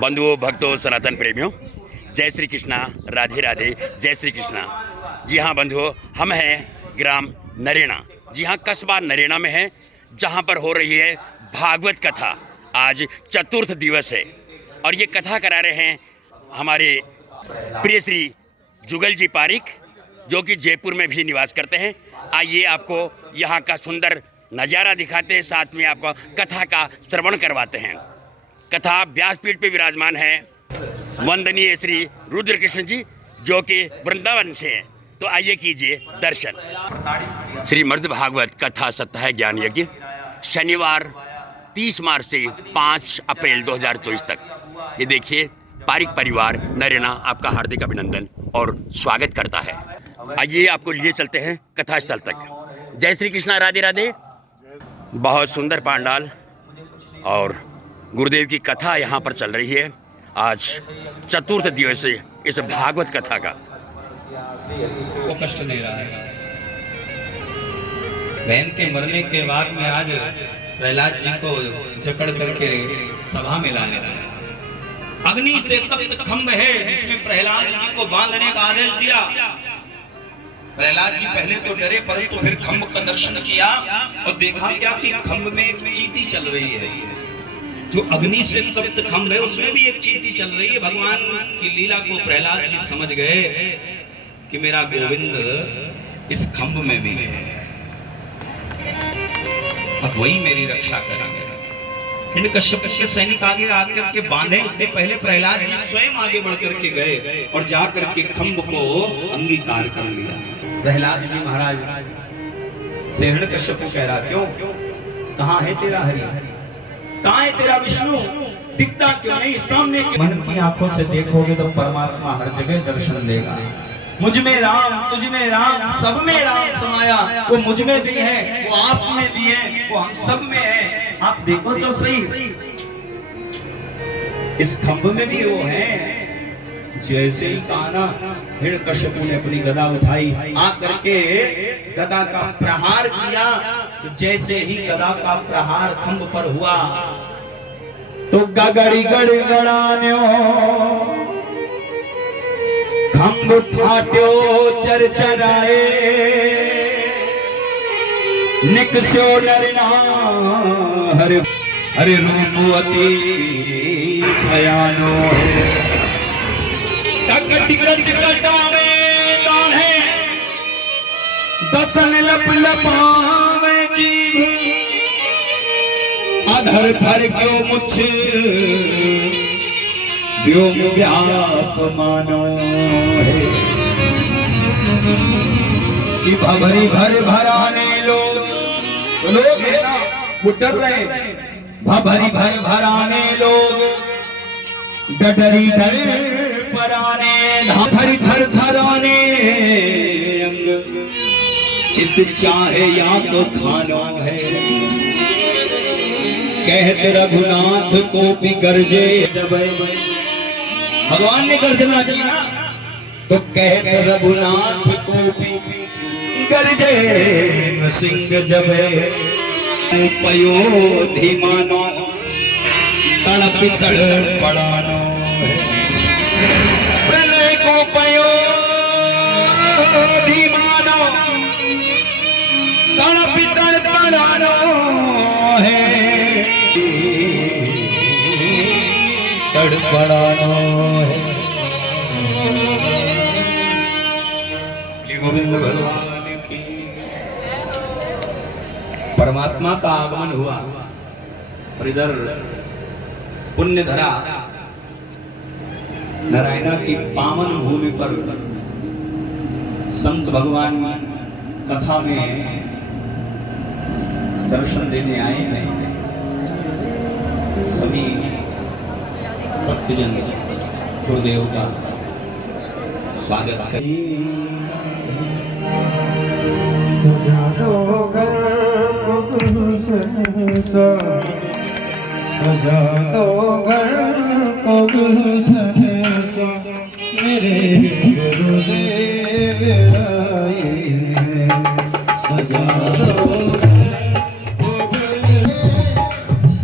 बंधुओं, भक्तों, सनातन प्रेमियों, जय श्री कृष्णा, राधे राधे, जय श्री कृष्णा। जी हाँ बंधुओं, हम हैं ग्राम नरेना। जी हाँ, कस्बा नरेना में है, जहाँ पर हो रही है भागवत कथा। आज चतुर्थ दिवस है और ये कथा करा रहे हैं हमारे प्रिय श्री जुगल जी पारिक, जो कि जयपुर में भी निवास करते हैं। आइए आपको यहाँ का सुंदर नज़ारा दिखाते हैं, साथ में आपको कथा का श्रवण करवाते हैं। कथा व्यासपीठ पे विराजमान है वंदनीय श्री रुद्र कृष्ण जी, जो कि वृंदावन से हैं। तो आइए कीजिए दर्शन। श्रीमद् भागवत कथा सप्ताह ज्ञान यज्ञ, शनिवार 30 मार्च से 5 अप्रैल 2024 तक। ये देखिए, पारिक परिवार नरेना आपका हार्दिक अभिनंदन और स्वागत करता है। आइए आपको लिए चलते हैं कथा स्थल तक। जय श्री कृष्णा, राधे राधे। बहुत सुंदर पांडाल और गुरुदेव की कथा यहाँ पर चल रही है। आज चतुर्थ दिवस है इस भागवत कथा का। वो कष्ट दे रहा है। बहन के मरने के बाद में आज प्रहलाद जी को जकड़ करके सभा में लाने लगा। अग्नि से तप्त खम्भ है जिसमें प्रहलाद जी को बांधने का आदेश दिया। प्रहलाद जी पहले तो डरे, परंतु फिर खम्भ का दर्शन किया और देखा क्या कि खम्भ में एक चींटी चल रही है। जो अग्नि से तप्त खम्भ है उसमें भी एक चींटी चल रही है। भगवान की लीला को प्रहलाद जी समझ गए कि मेरा गोविंद इस खम्भ में भी है, अब वही मेरी रक्षा करेंगे। हिरण्यकश्यप के सैनिक आगे आकर के बांधे, उसके पहले प्रहलाद जी स्वयं आगे बढ़ करके गए और जाकर के खम्भ को अंगीकार कर लिया। प्रहलाद जी महाराज से हिरण्यकश्यप को कह रहा, क्यों, कहाँ है तेरा हरि, कहाँ है तेरा विष्णु, दिखता क्यों नहीं सामने? मन की आंखों से देखोगे तो परमात्मा हर जगह दर्शन देगा। मुझ में राम, तुझ में राम, सब में राम समाया। वो मुझ में भी है, वो आप में भी है, वो हम सब में है। आप देखो तो सही, इस खंभ में भी वो है। जैसे ही कहा ना, हिरण्यकश्यप ने अपनी गदा उठाई, आकर के गदा का प्रहार किया। तो जैसे ही गदा का प्रहार खंभ पर हुआ तो गगड़ी गड़गड़ान्यो खंभ फाट्यो चरचराए, निकस्यो नरना हरे हरे रूप अति भयानो है। टिकट कटावे दाढ़े दसन लप लपावे जीभ, अधर थर क्यों मुछ व्योम व्याप मानो है। कि भरी भर भराने लोग है ना, वो डर रहे। भरी भर भराने लोग डडरी डर पराने, धर थर थराने अंग, चित चाहे या तो खानो है। कहत रघुनाथ को भी गरजे, जब भगवान ने गर्जना की ना, तो कहत रघुनाथ को भी गरजे नृसिंह जब पयो धीमानो तड़प तड़ पड़ानो। प्रलय को पयो धीमानो तड़प तड़ पड़ानो है, तड़पड़ानो है। गोविंद भगवान की परमात्मा का आगमन हुआ और इधर पुण्य धरा नारायणा की पावन भूमि पर संत भगवान कथा में दर्शन देने आए हैं। सभी भक्तजन गुरुदेव का स्वागत करें। सजा दो घर को गुलशन सा, सजा दो घर को गुलशन सा, मेरे गुरुदेव आए हैं। सजा दो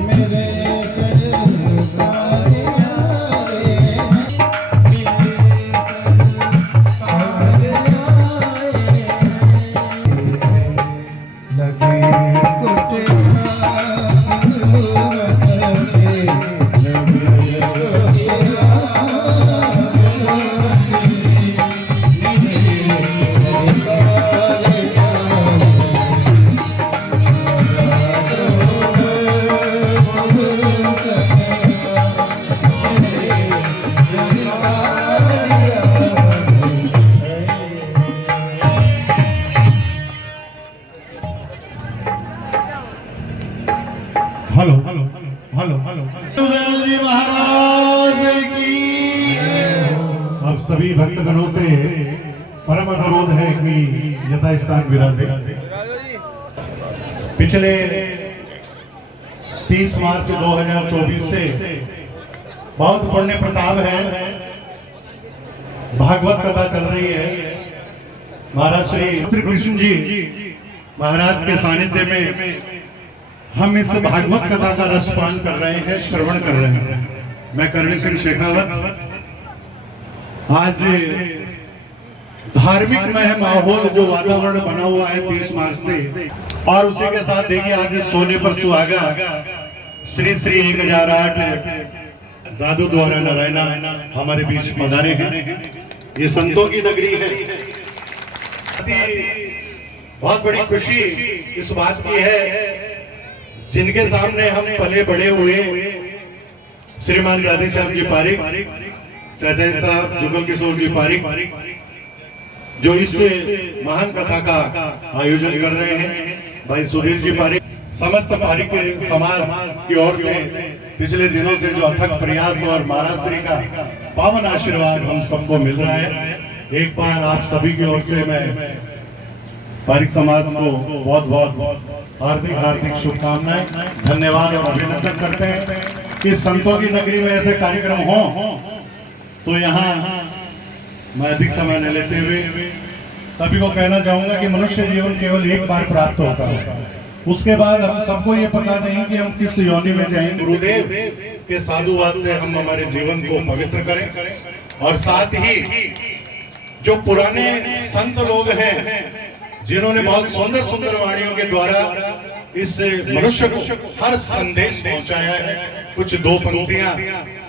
मेरे सरकार सभी भक्तगणों से परम अनुरोध है कि यथास्थान विराजे। पिछले 30 मार्च 2024 से बहुत पुण्य प्रताप है, भागवत कथा चल रही है। महाराज श्री कृष्ण जी महाराज के सानिध्य में हम इस भागवत कथा का रसपान कर रहे हैं, श्रवण कर रहे हैं। मैं करणी सिंह शेखावत। आज धार्मिक में माहौल जो वातावरण बना हुआ है 30 मार्च से, और उसी के साथ देखिए आज सोने पर सुहागा श्री श्री 1008 दादू द्वारा नारायणा हमारे बीच पधारे हैं। ये संतों की नगरी है। बहुत बड़ी खुशी इस बात की है, जिनके सामने हम पले बड़े हुए, श्रीमान राधेश्याम जी पारिक, चाचा साहब जुगल किशोर जी पारिक, जो इस महान कथा का आयोजन कर रहे हैं, भाई सुधीर जी पारिक, समस्त पारिक समाज की ओर से पिछले दिनों से जो अथक प्रयास और महाराज श्री का पावन आशीर्वाद हम सबको मिल रहा है। एक बार आप सभी की ओर से मैं पारिक समाज को बहुत बहुत हार्दिक शुभकामनाएं, धन्यवाद और अभिनंदन करते हैं कि संतों की नगरी में ऐसे कार्यक्रम हो। तो यहाँ मैं अधिक समय न लेते हुए सभी को कहना चाहूंगा कि मनुष्य जीवन केवल एक बार प्राप्त होता है, उसके बाद हम सबको ये पता नहीं कि हम किस योनि में जाएंगे। गुरुदेव के साधुवाद से हम हमारे जीवन को पवित्र करें, और साथ ही जो पुराने संत लोग हैं जिन्होंने बहुत सुंदर सुंदर वाणियों के द्वारा इस मनुष्य को हर संदेश पहुंचाया है। कुछ दो पंक्तियां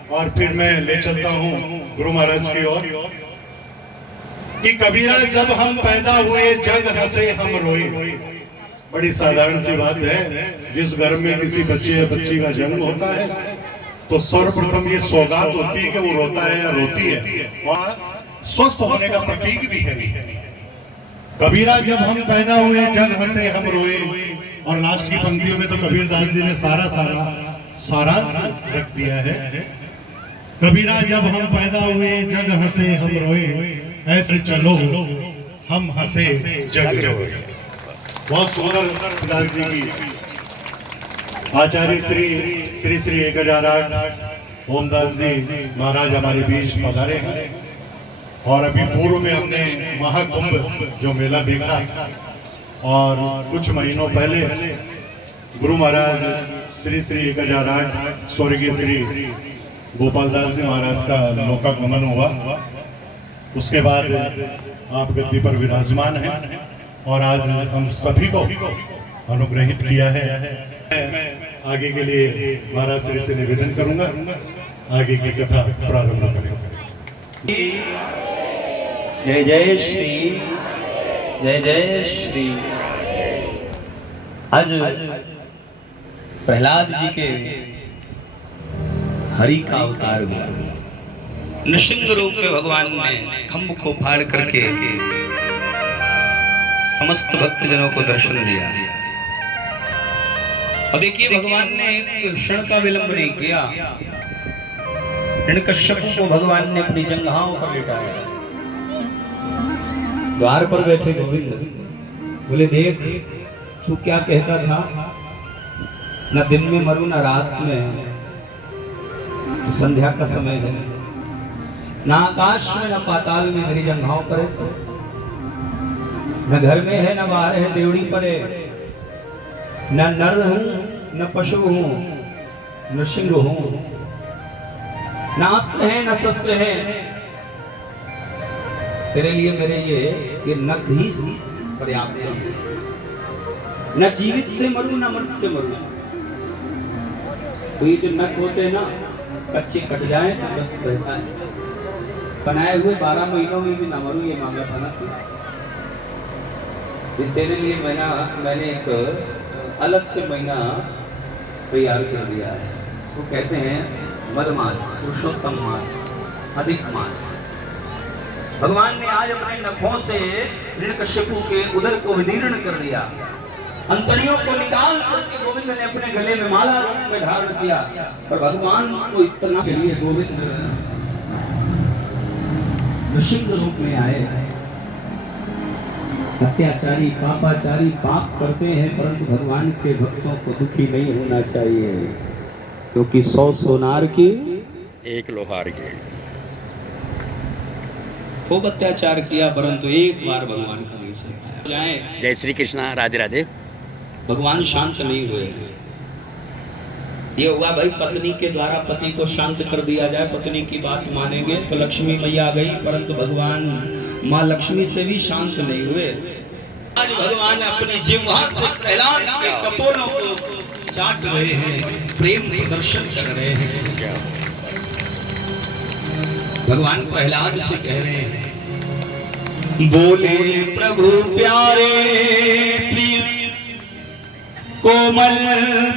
और फिर मैं ले चलता हूं गुरु महाराज की ओर कि कबीरा जब हम पैदा हुए जग हंसे हम रोए। बड़ी साधारण सी बात है, जिस घर में किसी बच्चे या बच्ची का जन्म होता है तो सर्वप्रथम ये सौगात होती है कि वो रोता है या रोती है, और स्वस्थ होने का प्रतीक भी है। कबीरा जब हम पैदा हुए जग हंसे हम रोए, और लास्ट की पंक्तियों में तो कबीर दास जी ने सारांश रख दिया है। कबीरा जब हम पैदा हुए जग हंसे हम रोए, ऐसे चलो हम हंसे जग रोए। बहुत सुंदर दास जी की आचार्य श्री श्री 1008 ओमदास जी महाराज हमारे बीच पधारे हैं। और अभी पूर्व में हमने महाकुंभ जो मेला देखा, और कुछ महीनों पहले गुरु महाराज श्री श्री 1008 स्वर्गीय श्री गोपाल दास जी महाराज का लोकागमन हुआ। उसके बाद आप गद्दी पर विराजमान हैं और आज हम सभी को अनुग्रहित किया है। मैं आगे के लिए महाराज श्री से निवेदन करूंगा, आगे की कथा प्रारंभ करें। जय जय श्री, जय जय श्री। आज प्रहलाद जी के हरि का अवतार हुआ। नृसिंह रूप में भगवान ने खम्भ को फाड़ करके समस्त भक्तजनों को दर्शन दिया। और देखिए भगवान ने एक क्षण का विलंब नहीं किया। हिरण्यकश्यप को भगवान ने अपनी जंघाओं पर लिटाया। द्वार पर बैठे गोविंद बोले, देख तू क्या कहता था, न दिन में मरूं न रात में, संध्या का समय है, न आकाश में न पाताल में मेरी जंघाओं पर है, न घर में है न बाहर है देवड़ी पर है, न नर हूं न पशु हूं न सिंह हूं, न अस्त्र है न शस्त्र है, तेरे लिए मेरे ये नख ही पर्याप्त है। न जीवित से मरूं न मृत से मरूं। तो ये जो नख होते हैं ना, कच्चे कट जाए तो बस रहता है। बनाए हुए 12 महीनों में भी न मरूं, ये मामला था ना। तेरे लिए मैंने एक अलग से महीना तैयार कर दिया है। वो कहते हैं मधमास, पुरुषोत्तम मास, अधिक मास। भगवान ने आज अपने नखों से हिरण्यकश्यप के उदर को विदीर्ण कर दिया। अंतड़ियों को निकाल करके गोविंद ने अपने गले में माला रूप में धारण किया। पर भगवान को इतना के लिए गोविंद नृसिंह रूप में आए। अत्याचारी पापाचारी पाप करते हैं, परंतु भगवान के भक्तों को दुखी नहीं होना चाहिए, क्योंकि 100 सोनार की एक लोहार के। खूब अत्याचार किया, परंतु एक बार भगवान का नहीं सुना जाए। जय श्री कृष्णा, राधे राधे। भगवान शांत नहीं हुए। ये हुआ भाई पत्नी के द्वारा पति को शांत कर दिया जाए, पत्नी की बात मानेंगे तो लक्ष्मी मैया गई, परंतु भगवान माँ लक्ष्मी से भी शांत नहीं हुए। आज भगवान अपनी जिह्वा से प्रहलाद के कपोलों को चाट रहे हैं, प्रेम प्रदर्शन कर रहे हैं। भगवान प्रहलाद से कह रहे हैं, बोले प्रभु प्यारे प्रिय कोमल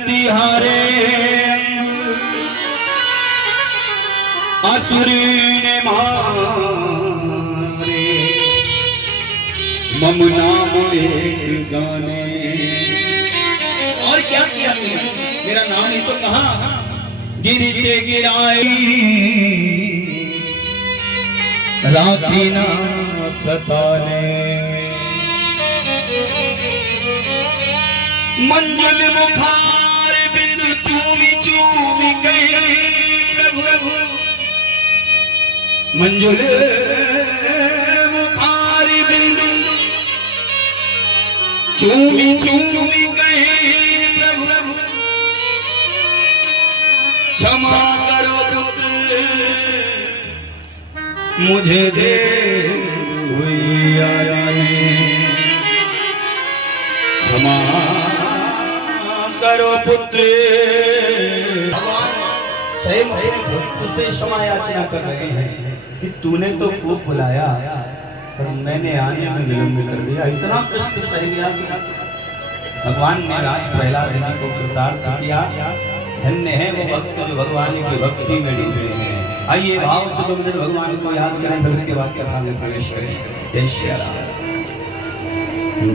तिहारे असुर ने मारे, मम नाम एक गाने। और क्या किया तुमने? मेरा नाम ही तो कहा, गिरते गिराई राखी ना सताने, मंजुल मुखार बिंदु चूमी चूमी गए प्रभु, मंजुल मुखार बिंदु चूमी चूमी गए प्रभु, क्षमा करो पुत्र मुझे दे हुई आने, क्षमा करो पुत्र। भगवान स्वयं अपने भक्त से क्षमा याचना कर रहे हैं कि तूने तो खूब बुलाया पर मैंने आने में विलंब कर दिया, इतना कष्ट सह गया। भगवान ने राज प्रहलाद जी को कृतार्थ किया। धन्य है वो भक्त जो भगवान की भक्ति में डूबे हैं। आइए भाव से भगवान को याद करें, फिर उसके बाद कथा में प्रवेश करें। जय श्री राम।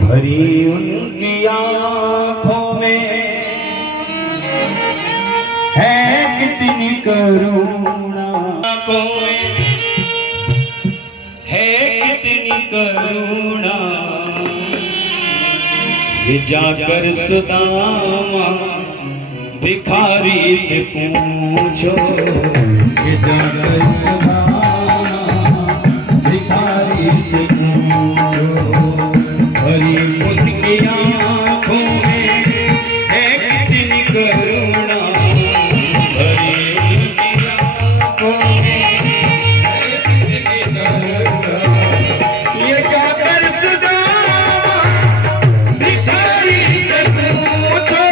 भरी उनकी आँखों में है कितनी करुणा, आँखों में है कितनी करुणा, ये जाकर सुदामा भिखारी से पूछो, ये जाकर सुदामा भिखारी से पूछो। भरी उनकी आँखों में है कितनी करुणा, भरी उनकी आँखों में है कितनी करुणा, ये जाकर सुदामा भिखारी से पूछो,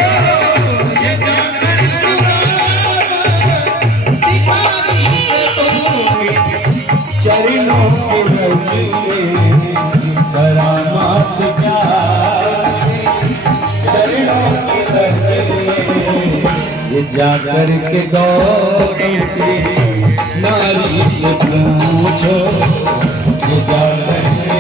ये जाकर सुदामा भिखारी से पूछो। चरणों के रज में करामात क्या, शरणों की रज में ये जाकर के गौतम की नारी से पूछो, ये जाकर के